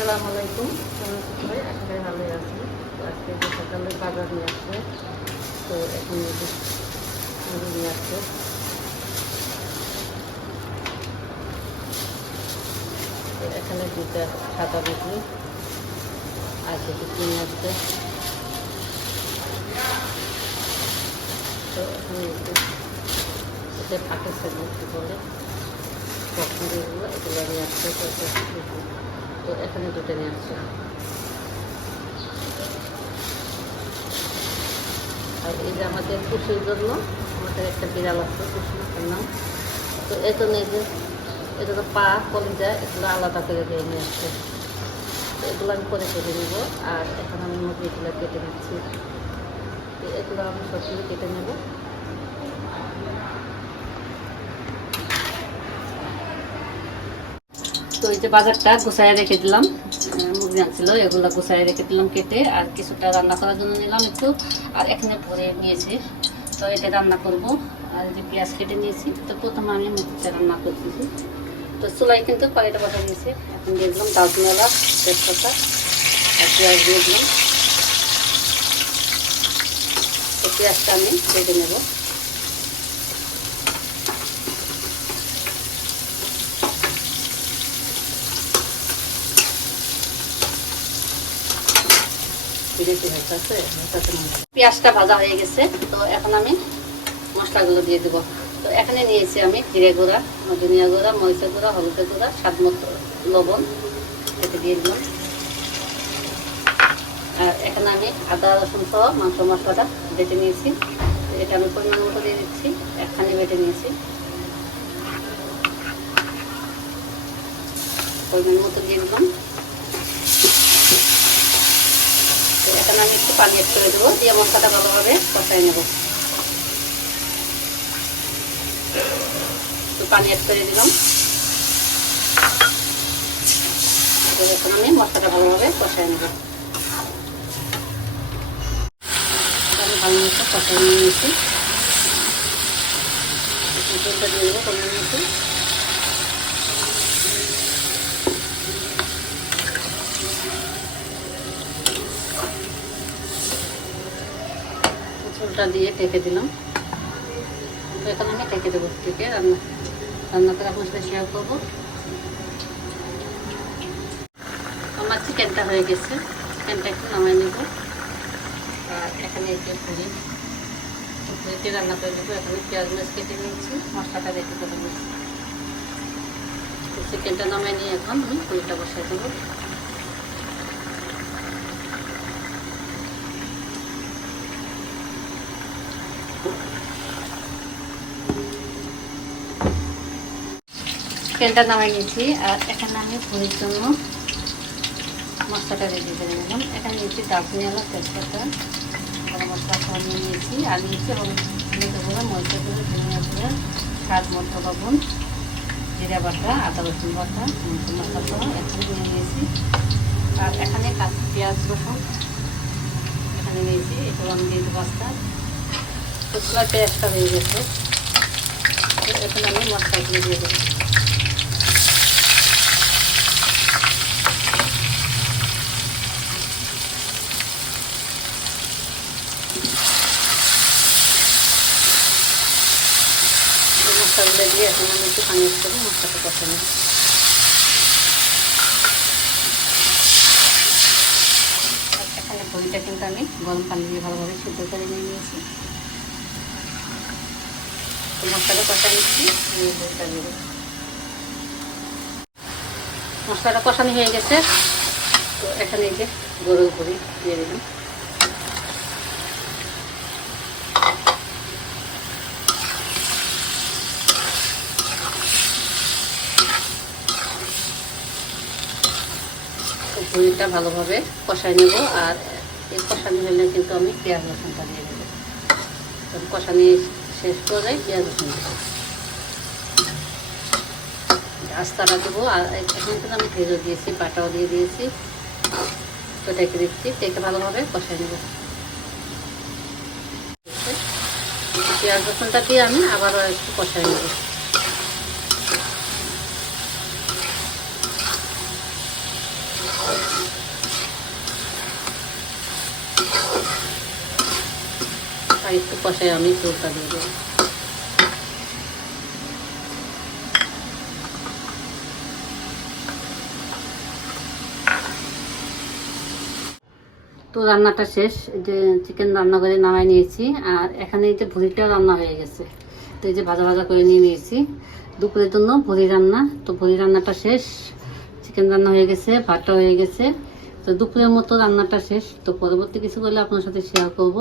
আসসালামু আলাইকুম। কেমন সবাই? আশা ভালোই আছি। তো আজকে যে সকালে বাজার নিয়ে আসছে, তো এখন নিয়ে আসছে। তো এখানে দুটা সাদা বিক্রি, আর কিছু কিনে আসছে তো এখানে এটা ফাঁকের সেগুলো বলে? এগুলো এগুলো নিয়ে আসছে। তো এখানে দুটো নিয়ে আসছে আর এই যে আমাদের খুশির জন্য, আমাদের একটা বিড়াল আছে খুশি নাম। তো জন্য এই যে এটা তো পা, কলিজা, এগুলো আলাদা করে দিয়ে নিয়ে আসছে। এগুলো আমি পরে কেটে নেব, আর এখন আমি মুরগিগুলো কেটে নিচ্ছি। এগুলো আমি সবগুলো কেটে নেব। তো এই যে বাজারটা গুছাই রেখে দিলাম মুরগি আনছিল, এগুলো গুছাই রেখে দিলাম কেটে, আর কিছুটা রান্না করার জন্য নিলাম একটু, আর এখানে ভরে নিয়েছি। তো এটা রান্না করব, আর যে পেঁয়াজ কেটে নিয়েছি, তো প্রথমে আমি মুরগিটা রান্না করতেছি। তো চুলাই কিন্তু কড়াইটা বসা দিয়েছি, এখন দিয়ে দিলাম দালচিনিওয়ালা তেজপাতা, আর পেঁয়াজ দিয়ে দিলাম। তো পেঁয়াজটা আমি কেটে নেব। আছে পেঁয়াজটা ভাজা হয়ে গেছে, তো এখন আমি মশলাগুলো দিয়ে দেবো। তো এখানে নিয়েছি আমি জিরে গুঁড়া, ধনিয়া গুঁড়া, মরিচের গুঁড়া, হলুদের গুঁড়া, স্বাদ মতো লবণ এটা দিয়ে দিলাম। আর এখানে আমি আদা, রসুন সহ মাংস মশলাটা বেটে নিয়েছি। এটা আমি পরিমাণ মতো দিয়ে দিচ্ছি, একখানে বেটে নিয়েছি। পরিমাণ মতো দিয়ে দিলাম। এখানে আমি একটু পানি অ্যাড করে দেবো, দিয়ে মশলাটা ভালোভাবে কষাই নেব। একটু পানি অ্যাড করে দিলাম। এখন আমি মশলাটা ভালোভাবে কষাই নেব। আমি ভালো মতো কষাই নিয়ে নিয়েছি। দিয়ে দেবো নিয়েছি ঝোলটা দিয়ে ঢেকে দিলাম। তো এখন আমি ঢেকে দেবো ঢেকে রান্না। রান্না করে আপনার শেয়ার করব। আমার চিকেনটা হয়ে গেছে। চিকেনটা একটু নামাই নেব। আর এখানে এই যে পুরি রান্না করে দেবো এখানে পেঁয়াজ মাছ কেটে নিয়েছি। মশলাটা রেখে করে নিয়েছি। চিকেনটা নামাই নিয়ে এখন আমি পুরিটা বসাই দেবো। তেলটা নামাই নিয়েছি, আর এখানে আমি পুরীর জন্য মশলাটা রেডি করে নিলাম। এখানে নিয়েছি দারচিনি আলা তেজপাতা, গরম মশলা নিয়ে নিয়েছি। আর নিয়েছি হলুদ গুঁড়ো মরিচা গুঁড়ো, ধনিয়া গুঁড়ো, স্বাদ মতো লবণ, জিরা বাটা, আদা রসুন বাটা মশলা এখানে নিয়ে নিয়েছি। আর এখানে কাঁচা পেঁয়াজ রসুন এখানে নিয়েছি, এগুলো আমি দিয়ে দেবো কুচলা পেঁয়াজটা হয়ে গেছে। এখানে আমি মশলাগুলো দিয়ে দেবো। দিয়ে এখন আমি একটু পানি করে মশলাটা কষে এখানে বড়িটা কিন্তু আমি গরম পানি দিয়ে ভালোভাবে সিদ্ধ করে নিয়ে নিয়েছি। মশলাটা কষা নিচ্ছি। মশলাটা কষানো হয়ে গেছে। তো এখানে এই যে গরুর বড়ি দিয়ে দিলাম। পুরিটা ভালোভাবে কষাই নেব আর এই কষানি হলে কিন্তু আমি পেঁয়াজ রসুনটা দিয়ে দেবো। কষানি শেষ করে পেঁয়াজ রসুন আস্তাটা দেবো এখানে কিন্তু আমি ভেজও দিয়েছি পাটাও দিয়ে দিয়েছি। তো ডেকে দিচ্ছি ডেকে ভালোভাবে কষাই নেব। পেঁয়াজ রসুনটা দিয়ে আমি আবারও একটু কষাই নেব। আর একটু কষায় আমি চোরটা দিয়ে দেবো। তো রান্নাটা শেষ যে চিকেন রান্না করে নামাই নিয়েছি, আর এখানে এই যে ভুড়িটা রান্না হয়ে গেছে। তো এই যে ভাজা ভাজা করে নিয়ে নিয়েছি। দুপুরের জন্য ভুড়ি রান্না, তো ভুড়ি রান্নাটা শেষ। চিকেন রান্না হয়ে গেছে, ভাতটা হয়ে গেছে। তো দুপুরের মতো রান্নাটা শেষ। তো পরবর্তী কিছু করলে আপনার সাথে শেয়ার করব।